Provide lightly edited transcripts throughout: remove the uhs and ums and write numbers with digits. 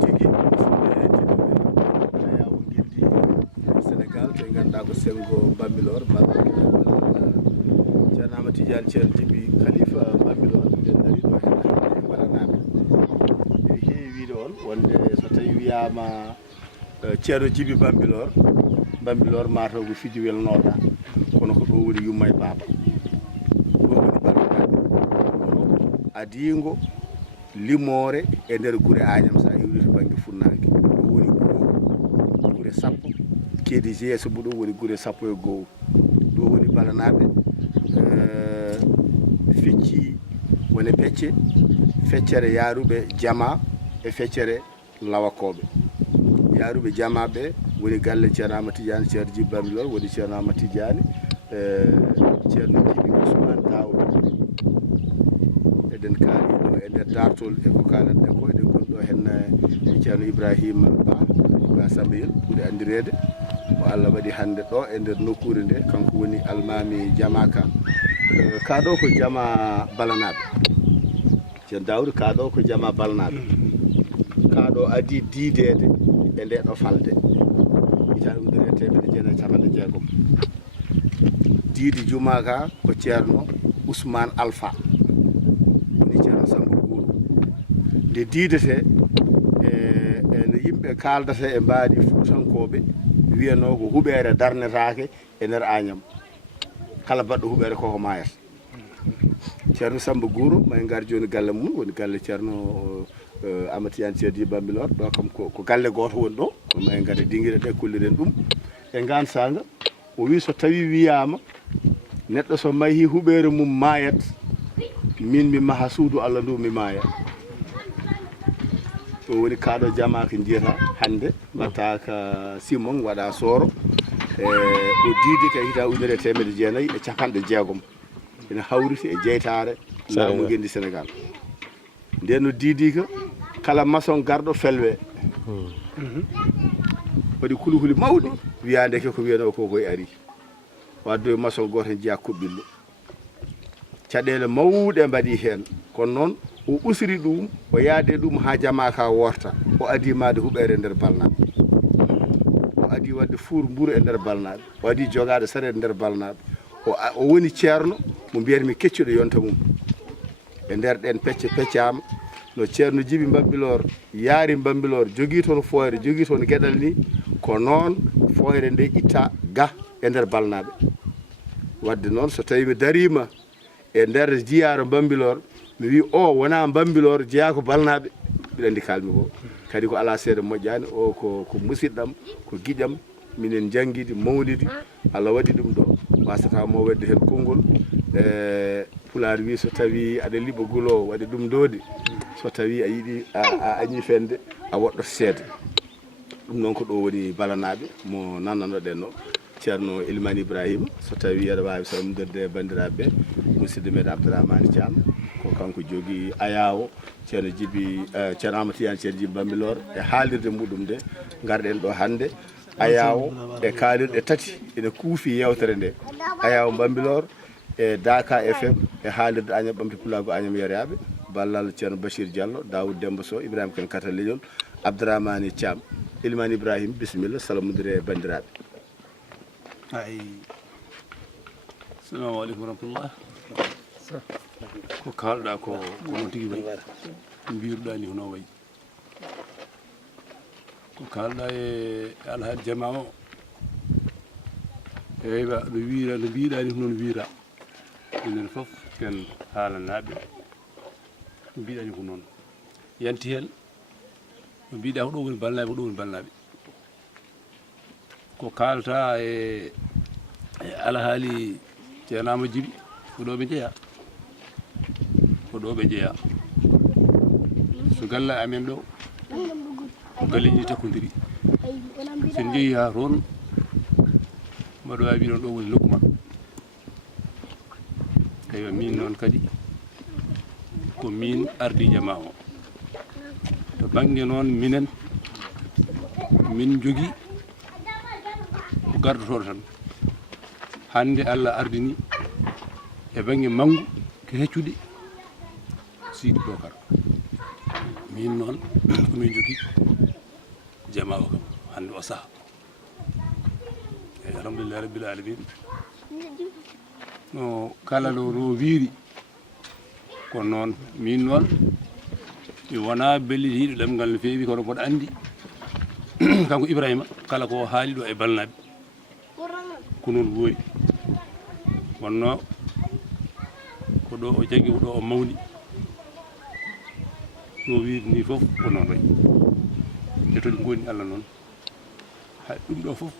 tigi ayaw gildi Sénégal to ganduɗa ko sengo Bambilor ceerno Amadou Tidiane ceerno Djiby Khalifa Bambilor nden dari ɗo hen mbaɗanaɓe ene heewi wiide on wonde so tawi wiyama ceerno Djiby Bambilor mataw ko fiiji welnoɗa kono ko ɗo woni yumma e baaba ɗo woni mbaɗanaɓe adigo limore e nder guure Agnam sa iwri to banggue funnague ɗo woni guure sappo keedi jeeso mo ɗo woni guure sappo e goho ɗo woni balanaɓe fecci woni pecce feccere yaruɓe jama e feccere lawakoɓe yaruɓe jama ɓe woni galle ceerno Amadou Tidiane ceerno Djiby Bambilor woni ceerno Amadou Tidiane ceerno Djiby Ousmane Daouda eɗen kaali ɗo e nder dartol e ko kalan ɗen ko eɗen gonɗo hen ceerno Ibrahima Ba Sambayel ɓuuri andirede mo Allah waɗi hande ɗo e nder nokkure nde kanko woni almami jama ka ɗo ko jama balanaɓe ceerno Daouda ka ɗo ko jama balanaɓe ka ɗo adi diidede e nde ɗo falde ita ujunere e temedde jeenayyi capanɗe jeegom diidi juma ka ko ceerno Ousmane Alpha woni ceerno Samba Guro nde diidete ene yimɓe kaldata e mbaadi fuutankoɓe wiyano ko huɓere darnetake e nder Agnam kala baɗɗo huɓere koko mayata ceerno Samba Guro may gar joni galle mum woni galle ceerno Amadou Tidiane ceerno Djiby Bambilor ɗo kam ko galle goto woni ɗo may gade dinguiɗe ɗe kolliren ɗum e gan sanga o wi so tawi wiyama neɗɗo so mahi huɓere mum mayat min mi maha suudu Allah ndu mi maaya o woni kaɗo jama ko jiyata hande mbatta ka Simon waɗa soro o diidi ka hita ujunere e temedde jeenayyi e capanɗe jeegom ene hawriti e jeytare laamu gendi Sénégal nden no diidi ka kala maçon garɗo felwe waɗi kulihuli mawɗi wiyande ke ko wiyano ko koye ari wadde maçon goto hen jeeya kuɓɓillo caɗele mawɗe mbaɗi hen kono noon o usri ɗum o yaade ɗum ha jama ka worta o adi made huɓere e nder balnaɓe o adi wadde four mburu e nder balnaɓe o adi jogade saret e nder balnaɓe o woni ceerno mo mbiyatmi keccuɗo yonta mum e nder ɗen pecce peccama no ceerno Djiby Bambilor yaari Bambilor jogui toon foyre jogui toon gueɗal ni ko noon foyre nde itta ga e nder balnaɓe wadde noon so tawi mi darima e nder jiyaro Bambilor mi wi o wona Bambilor jeeya ko balnaɓe mbiɗa andi kalmi ko kadi ko ala seeɗa moƴƴani o ko musidɗam ko guiƴam minen jangguidi mawlidi Allah waɗi ɗum ɗo wasata mo wedde hen konngol Pulaar wi so tawi aɗa liɓa gulo waɗi ɗum dode so tawi a yiiɗi a añi fende a woɗɗoto seeda ɗum noon ko ɗo woni balanaɓe mo nannanoɗen no ceerno Elimane Ibrahima so tawi aɗa wawi salmodirde bandiraɓeɓe musidɗo meɗen Abdourahmane Thiam ko kanko jogui ayawo ceerno Djiby ceerno Amadou Tidiane ceerno Djiby Bambilor e haalirde muɗum nde garɗen ɗo hande ayawo e kaalirɗe tati ene kuufi yewtere nde ayawo Bambilor e Daka FM e haalirde Agnam ɓamti pulago Agnam Yeraɓe ballal ceerno Bachir Diallo Daoud Demba Sow Ibrahima Kane Kata Leñol Abdourahmane Thiam Elimane Ibrahima bisimilla salamodire e bandiraɓe ay assalamu aleykum warahmatullah ko kalɗa ko noon tigui wayi mbiruɗa ni hono wayi ko kalɗa e alhaali jama o eywa no wiira no mbiɗa ni ko noon wiira minen foof ken haalanaɓe no mbiɗa ni ko noon yanti hen no mbiɗa ko ɗo woni balnaɓe ko ɗo woni balnaɓe ko kalta e alhaali ceerno Amadou Djiby ko ɗo ɓe jeeya ko ɗo ɓe jeeya so galle amen ɗo ko galleji ɗi takkodiri sen jeeyi ha toon mbaɗo wawi wiide ɗo woni nokku ma eywa min noon kadi ko min ardi jama o to banggue noon minen min jogui ko gardotoɗo tan hande Allah ardini e banggue manggu ko heccude Sidi Bokar min noon komin jogui jama o kam hande o saaha eyyi alhamdulillahi rabbil alamin no kala no wiiri ko noon min noon mi wona bellitiɗo ɗemgal no feewi kono mboɗo andi kanko Ibrahima kala ko haali ɗo e balnaɓe ko noon woori wonno ko ɗo o jaggi ko ɗo o mawni no wiiri ni fof ko noon wayi e to ɗi goni Allah noon hay ɗum ɗo fof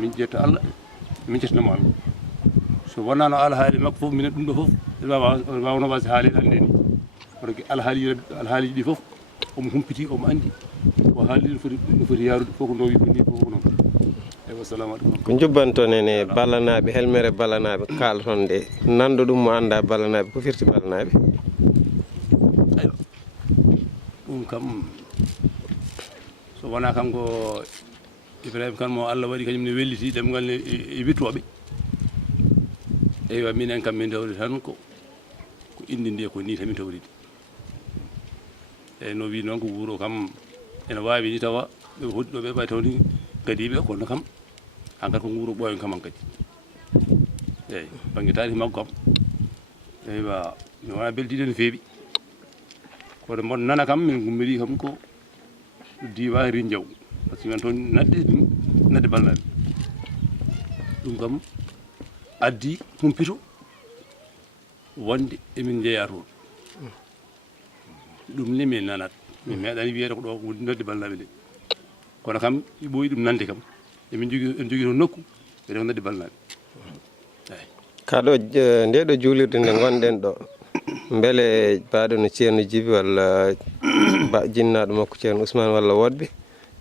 min ƴetta Allah min ƴettanamo amin so wonano alhaali makko fof minen ɗum ɗo fof wawno wasi haalede hannde ni kono alhaaliji ɗi fof omo humpiti omo andi ko haali no foti yarude fof ko no wi ni fof noon eyyi wassalamu aleykum ko jubbanton ene ballanaɓe helmere ballanaɓe kalton nde nando ɗum mo anda ballanaɓe ko firti ballanaɓe aywa ɗum kam so wona kanko Ibrahima kan mo Allah waɗi kañum ne welliti ɗemgal ne e wittoɓe eywa minen kam min tawri tan ko indi ndi ko ni tan min tawride eyyi no wi noon ko wuuro kam ene wawi ni tawa ɓe hoɗi ɗo ɓe ɓay tawni kadiɓe kono kam hankkadi ko wuuro ɓooyon kam hankkadi eyyi banggue taarih makko kam eywa mi wona beltiɗo no feewi kono mboɗo nana kam min gummiri kam ko diwan Rindiaw par ce que men toon nadde balnaɓe ɗum kam addi humpito wonde emin jeeya toon ɗum ni min nanat min meeɗani wiyede ko ɗo nadde balnaɓe nde kono kam ɓooyi ɗum nande kam en jogui toon nokku ɓeɗe ko nadde balnaɓe eyi kaɗo nde ɗo juulirde nde gonɗen ɗo beele baɗo no ceerno Djiby walla jinnaɗo makko ceerno Ousmane walla wodɓe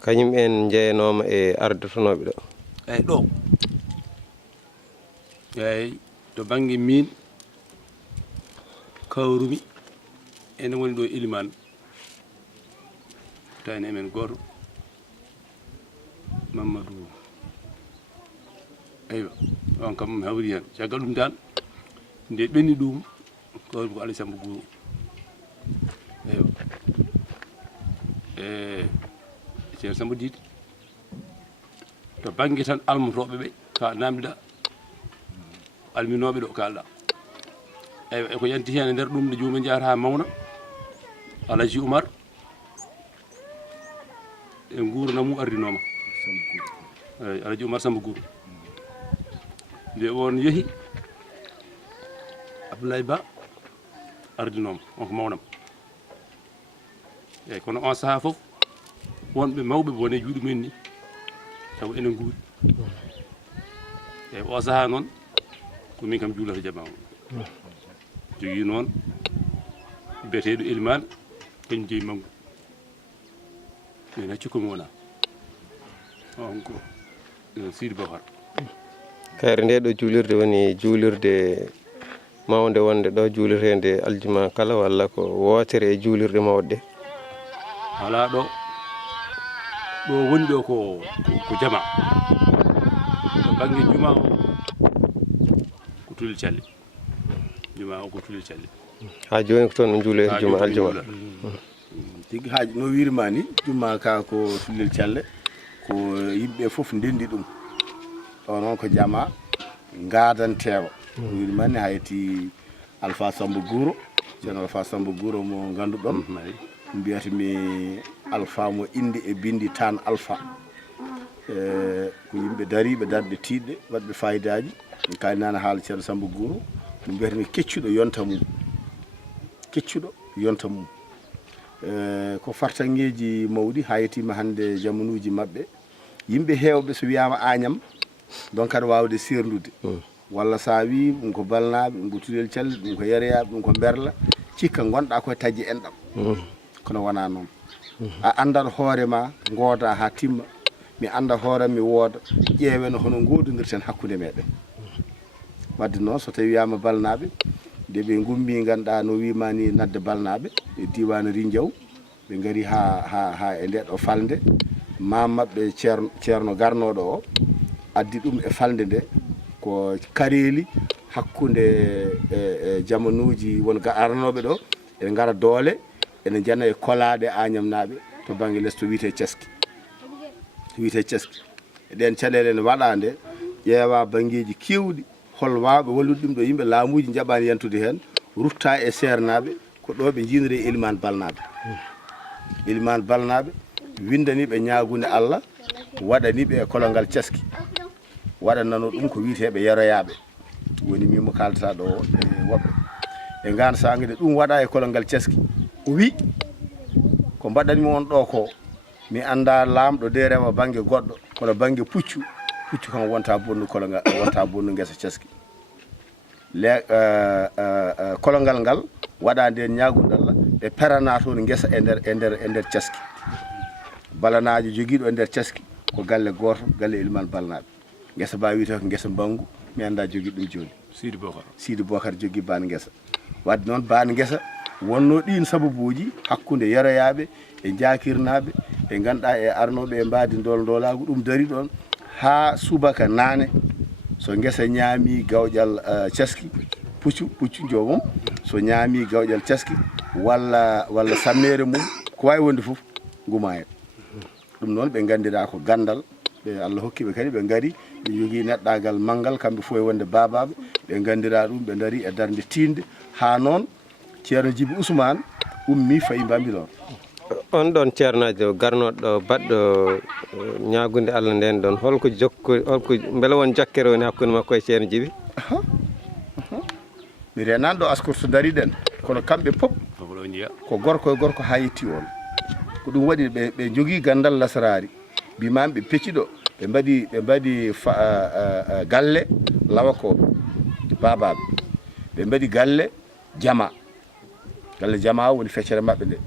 kañum en jeeyanoma e ardotonoɓe ɗo eyyi ɗo eyyi to banggue min kawrumi ene woni ɗo Elimane tawni emen goto Mamadou eywa on kam mi hawri hen caggal ɗum tan nde ɓenni ɗum kawrumi ko Alaji Samba Guro eywa ceerno Samba Dide to banggue tan almotoɓe ɓe ka namdiɗa alminoɓe ɗo kalɗa eyyi eko yanti hen e nder ɗum nde jomum jahata ha mawna Alaji Oumar e guuranamo ardinoma eyyi Alaji Oumar Samba Guro nde on yeehi Abdoulaye Ba ardinoma on ko mawnam eyyi kono on saaha foof wonɓe mawɓe wone juuɗe mumen ni taw enen guuri eyyi o saaha noon ko min kam juulata jama o jogui noon biyeteɗo Elimane kañum jeeyi manggu min hacci komi wona on ko Sidi Bokar kayre nde ɗo juulirde woni juulirde mawde wonde ɗo juulirede aljuma kala walla ko wotere e juulirde mawɗe ɗe ala ɗo woni ɗo ko jama to banggue juma o ko Tulel Thialé juma o ko Tulel Thialé ha joni ko toon ɗo juuloyta juma aljuma tigui haaji no wirma ni juma ka ko Tulel Thialé ko yimɓe foof ndendi ɗum o noon ko jama gadantewa wirma ni hayti Alpha Samba Guro ceerno Alpha Samba Guro mo ganduɗon mbiyatami Alpha mo inde e bindi tan Alpha ko yimɓe dariɓe darɓe tiɗɗe waɗɓe fayidaji mi kalinani haala ceerno Samba Guro mo mbiyatami keccuɗo yonta mum ko fartangeji mawɗi hayetima hande jamanuji mabɓe yimɓe hewɓe so wiyama Agnam donc aɗa wawde serdude walla sa wi ɗum ko balnaɓe ɗum ko Tulel Thialé ɗum ko yereyaɓe ɗum ko berla cikka gonɗa koye taji enɗam kono wona noon a andat hoorema gooda ha timma mi anda hooram mi wooda ƴeewen hono godudirten hakkude meɗen wadde noon so tawi wiyama balnaɓe nde ɓe gummi ganduɗa no wimani nadde balnaɓe e diwan Rindiaw ɓe gaari ha e ndeɗo falde mamaɓe ceerno garnoɗo o addi ɗum e falde nde ko kareli hakkude e jamanuji won aranoɓe ɗo ene gara doole ene jana e kolaɗe Agnam naɓe to banggue less to wiite Ceski wiyete ceski eɗen caɗele ne waɗa nde ƴeewa banggueji kewɗi hol wawɓe wallude ɗum ɗo yimɓe laamuji jaɓani yantude hen rutta e sernaɓe ko ɗo ɓe jinori Elimane Balnaɓe Elimane Balnaɓe windaniɓe ñagude Allah waɗaniɓe e kolongal ceski waɗannano ɗum ko wiiteɓe yeroyaɓe woni mimo kaldata ɗo e woɓɓe e gan sangue de ɗum waɗa e kolongal ceski o wi ko mbaɗanmi on ɗo ko mi anda lamɗo de rewa banggue goɗɗo kono banggue puccu kam wonta bonnu kolongal wonta bonnu guesa ceski le kolongal ngal waɗa nden ñagudal Allah ɓe perana toon guesa e nder ceski balanajo joguiɗo e nder ceski ko galle goto galle Elimane Balnaɓe guesa ba wiyete ko guesa Bangu mi anda joguiɗo ɗum joni Sidi Bocar jogui ban guesa wadde noon ban guesa wonno ɗin sababuji hakkude yeroyaɓe e jakirnaɓe ɓe ganduɗa e arnoɓe e mbadi dolagu ɗum dari ɗon ha subaka nane so guesa ñaami gawƴal ceski puccu jomum so ñaami gawƴal ceski walla sammere mum ko wawi wonde foof guma en ɗum noon ɓe gandira ko gandal ɓe Allah hokkiɓe kadi ɓe gari ɓe jogui neɗɗagal manggal kamɓe fo e wonde babaɓe ɓe gandira ɗum ɓe daari e darde tinde ha noon ceerno Djiby Ousmane ummi fayi Bambilor on ɗon ceernajo garnoɗo ɗo baɗɗo ñagude Allah nden ɗon holko beele won jakkere woni hakkude makko e ceerno Djiby mi renani ɗo askorto dariɗen kono kamɓe pop ko gorko e gorko ha yetti on ko ɗum waɗi ɓe jogui gandal lasarari mbimami ɓe pecciɗo ɓe mbaɗi galle lawakoɓe babaɓe ɓe mbaɗi galle jama woni feccere mabɓe nde